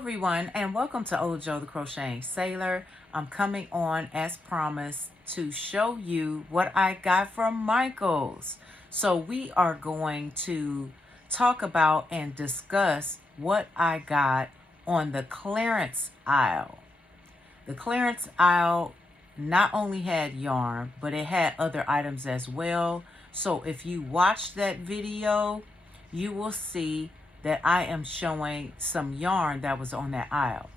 everyone, and welcome to Ojo the Crocheting Sailor. I'm coming on as promised to show you what I got from Michaels. So we are going to talk about and discuss what I got on the clearance aisle. The clearance aisle not only had yarn, but it had other items as well. So if you watch that video, you will see that I am showing some yarn that was on that aisle.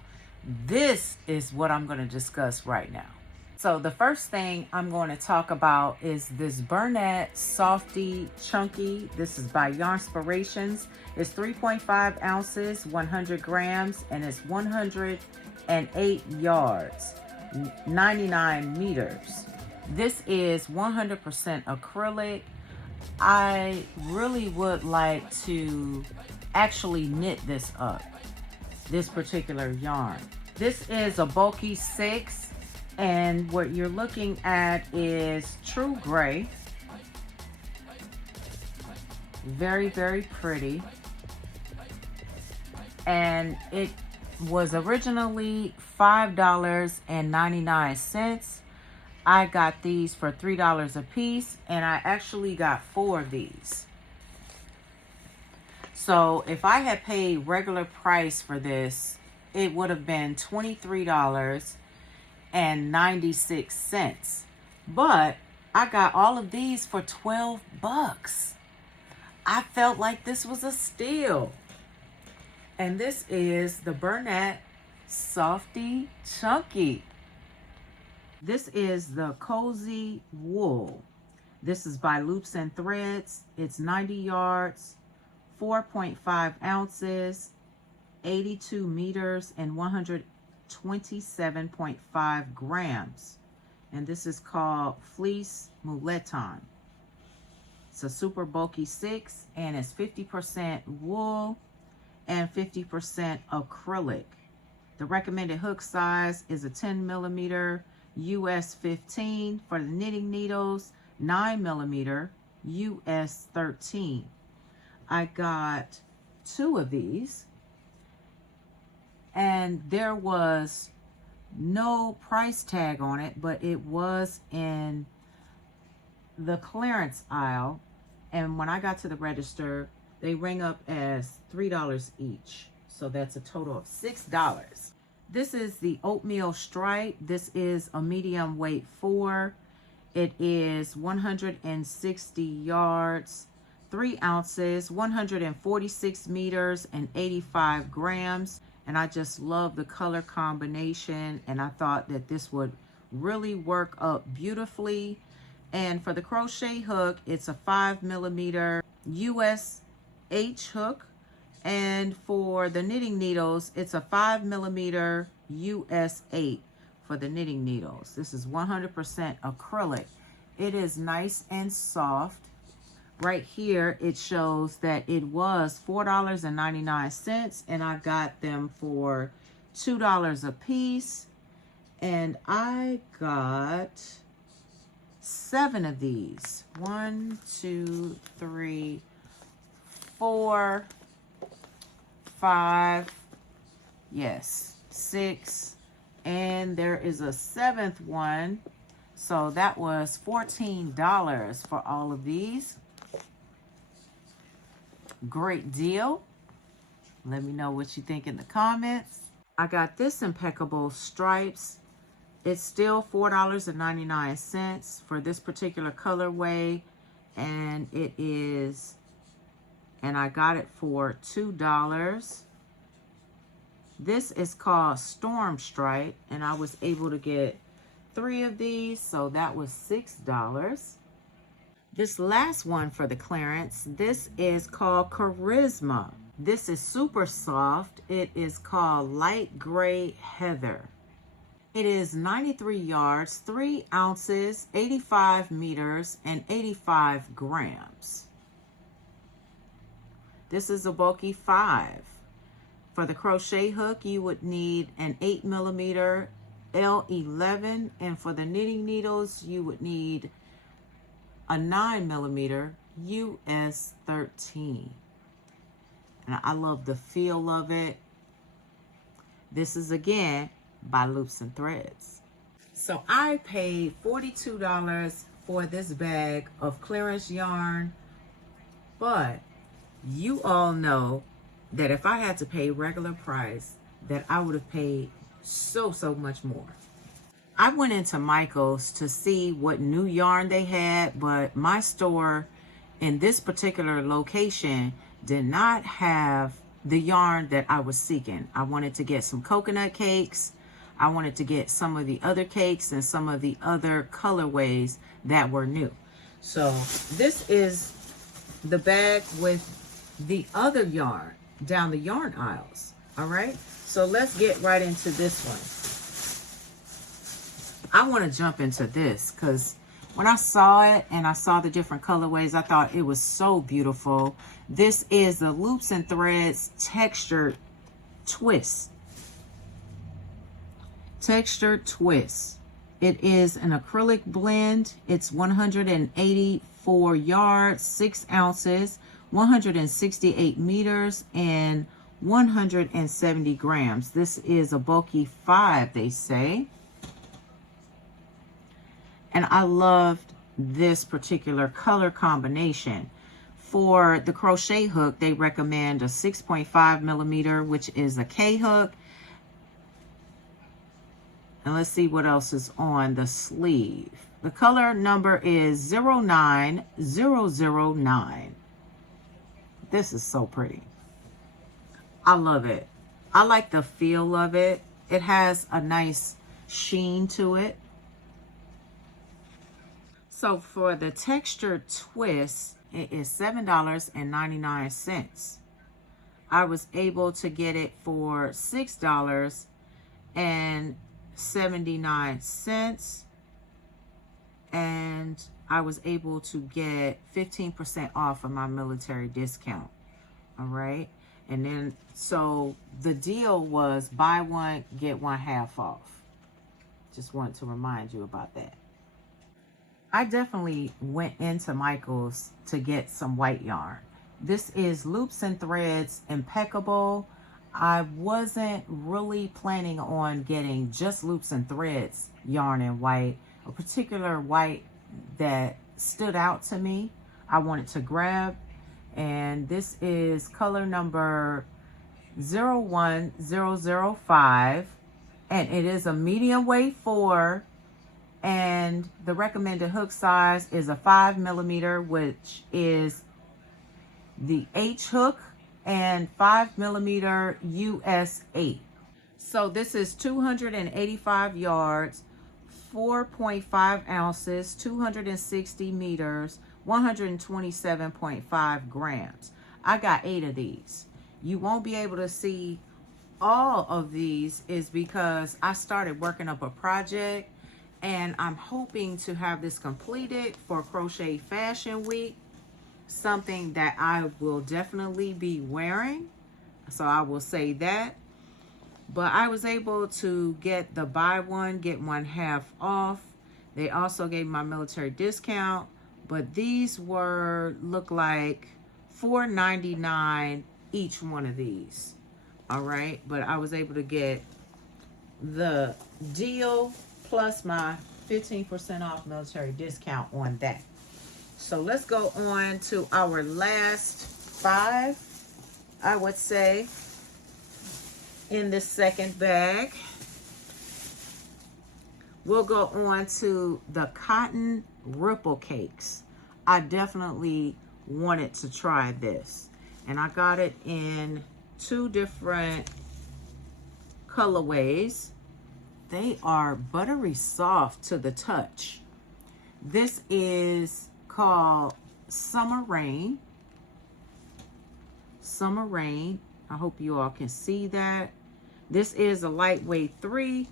This is what I'm going to discuss right now. So the first thing I'm going to talk about is this Bernat Softy Chunky. This is by Yarnspirations. It's 3.5 ounces, 100 grams, and it's 108 yards, 99 meters. This is 100% acrylic. I really would like to actually knit this up, this particular yarn. This is a bulky 6, and what you're looking at is true gray. Very, very pretty. And it was originally $5.99. I got these for $3 a piece, and I actually got 4 of these. So if I had paid regular price for this, it would have been $23.96. But I got all of these for 12 bucks. I felt like this was a steal. And this is the Bernat Softy Chunky. This is the Cozy Wool. This is by Loops and Threads. It's 90 yards, 4.5 ounces, 82 meters, and 127.5 grams. And this is called Fleece Mouleton. It's a super bulky 6, and it's 50% wool and 50% acrylic. The recommended hook size is a 10 millimeter US 15 for the knitting needles, 9 millimeter US 13. I got 2 of these, and there was no price tag on it, but it was in the clearance aisle, and when I got to the register, they rang up as $3 each. So that's a total of $6. This is the oatmeal stripe. This is a medium weight 4. It is 160 yards, 3 ounces, 146 meters, and 85 grams. And I just love the color combination, and I thought that this would really work up beautifully. And for the crochet hook, it's a 5 millimeter US H hook. And for the knitting needles, it's a 5 millimeter US 8 for the knitting needles. This is 100% acrylic. It is nice and soft. Right here, it shows that it was $4.99, and I got them for $2 a piece. And I got 7 of these. 1, 2, 3, 4, 5, yes, 6, and there is a 7th one. So that was $14 for all of these. Great deal. Let me know what you think in the comments. I got this impeccable stripes. It's still $4.99 for this particular colorway, and it is, and I got it for $2. This is called Storm Stripe, and I was able to get 3 of these, so that was $6. This last one for the clearance, this is called Charisma. This is super soft. It is called Light Gray Heather. It is 93 yards, 3 ounces, 85 meters, and 85 grams. This is a bulky 5. For the crochet hook, you would need an 8 millimeter L11, and for the knitting needles, you would need a 9 millimeter US 13. And I love the feel of it. This is again by Loops and Threads. So I paid $42 for this bag of clearance yarn, but you all know that if I had to pay regular price, that I would have paid so much more. I went into Michael's to see what new yarn they had, but my store in this particular location did not have the yarn that I was seeking. I wanted to get some coconut cakes. I wanted to get some of the other cakes and some of the other colorways that were new. So this is the bag with the other yarn down the yarn aisles. All right, so let's get right into this one. I want to jump into this because when I saw it and I saw the different colorways, I thought it was so beautiful. This is the Loops and Threads Textured Twist. Textured Twist. It is an acrylic blend. It's 184 yards, 6 ounces, 168 meters, and 170 grams. This is a bulky 5, they say. And I loved this particular color combination. For the crochet hook, they recommend a 6.5 millimeter, which is a K hook. And let's see what else is on the sleeve. The color number is 09009. This is so pretty. I love it. I like the feel of it. It has a nice sheen to it. So for the textured twist, it is $7.99. I was able to get it for $6.79, and I was able to get 15% off of my military discount. All right, and then so the deal was buy one get one half off. Just wanted to remind you about that. I definitely went into Michael's to get some white yarn. This is Loops and Threads Impeccable. I wasn't really planning on getting just Loops and Threads yarn in white. A particular white that stood out to me, I wanted to grab. And this is color number 01005. And it is a medium weight 4. And the recommended hook size is a 5 millimeter, which is the H hook, and 5 millimeter US 8. So this is 285 yards, 4.5 ounces, 260 meters, 127.5 grams. I got 8 of these. You won't be able to see all of these is because I started working up a project. And I'm hoping to have this completed for Crochet Fashion Week. Something that I will definitely be wearing. So I will say that. But I was able to get the buy one, get one half off. They also gave my military discount. But these look like $4.99 each one of these. All right. But I was able to get the deal plus my 15% off military discount on that. So let's go on to our last 5, I would say, in this second bag. We'll go on to the cotton ripple cakes. I definitely wanted to try this. And I got it in 2 different colorways. They are buttery soft to the touch. This is called Summer Rain. Summer Rain. I hope you all can see that. This is a lightweight 3.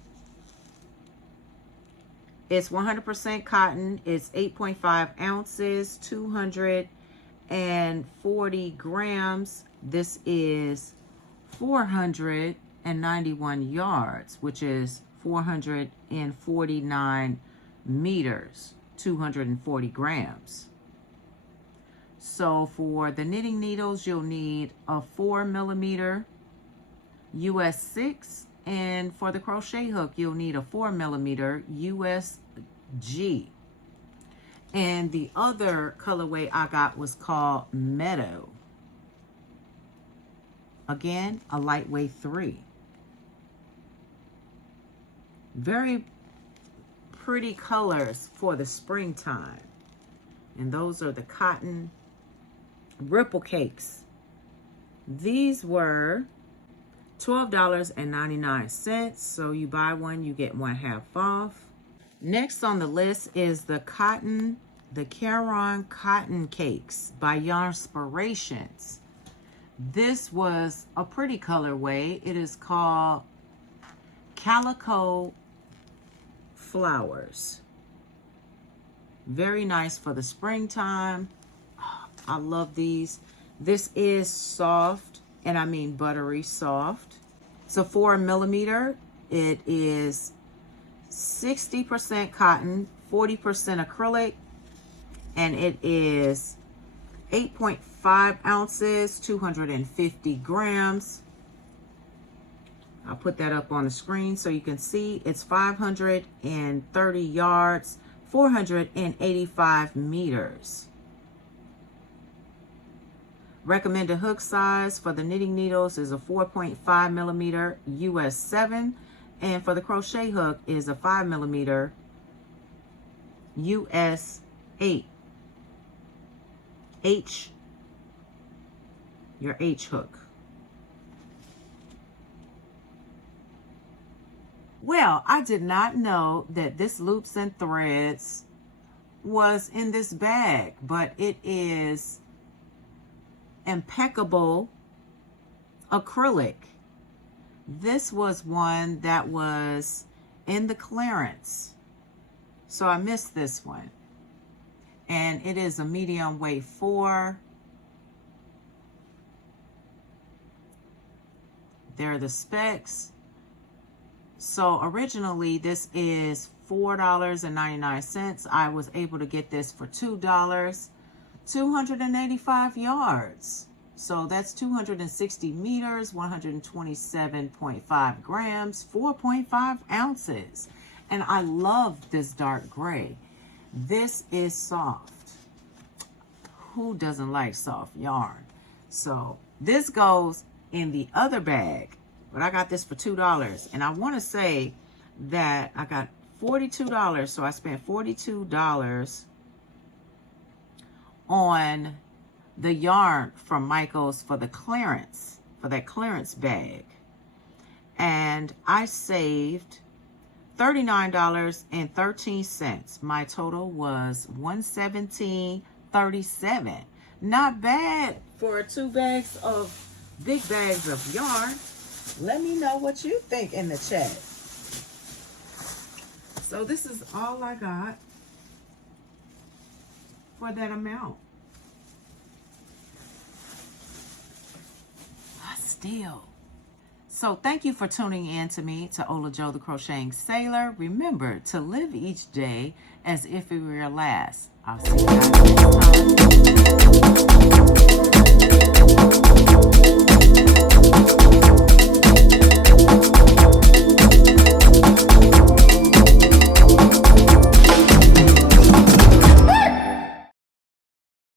It's 100% cotton. It's 8.5 ounces, 240 grams. This is 491 yards, which is 449 meters, 240 grams. So for the knitting needles, you'll need a 4 millimeter US 6 And for the crochet hook, you'll need a 4mm USG. And the other colorway I got was called Meadow. Again, a lightweight 3. Very pretty colors for the springtime. And those are the cotton ripple cakes. These were $12.99. So you buy one, you get one half off. Next on the list is the Caron Cotton Cakes by Yarnspirations. This was a pretty colorway. It is called Calico Flowers. Very nice for the springtime. Oh, I love these. This is soft, and I mean buttery soft. It's a 4mm. It is 60% cotton, 40% acrylic, and it is 8.5 ounces, 250 grams. I'll put that up on the screen so you can see. It's 530 yards, 485 meters. Recommended hook size for the knitting needles is a 4.5mm US 7, and for the crochet hook is a 5mm US 8. Your H hook. Well, I did not know that this Loops and Threads was in this bag, but it is impeccable acrylic. This was one that was in the clearance, so I missed this one. And it is a medium weight 4. There are the specs. So originally this is $4.99. I was able to get this for $2. 285 yards. So that's 260 meters, 127.5 grams, 4.5 ounces. And I love this dark gray. This is soft. Who doesn't like soft yarn? So this goes in the other bag, but I got this for $2. And I want to say that I got $42. So I spent $42 on the yarn from Michael's for the clearance, for that clearance bag. And I saved $39.13. My total was $117.37. Not bad for 2 bags of big bags of yarn. Let me know what you think in the chat. So this is all I got for that amount. Still. So thank you for tuning in to me, to Ola Joe the Crocheting Sailor. Remember to live each day as if it were your last. I'll see you guys next time.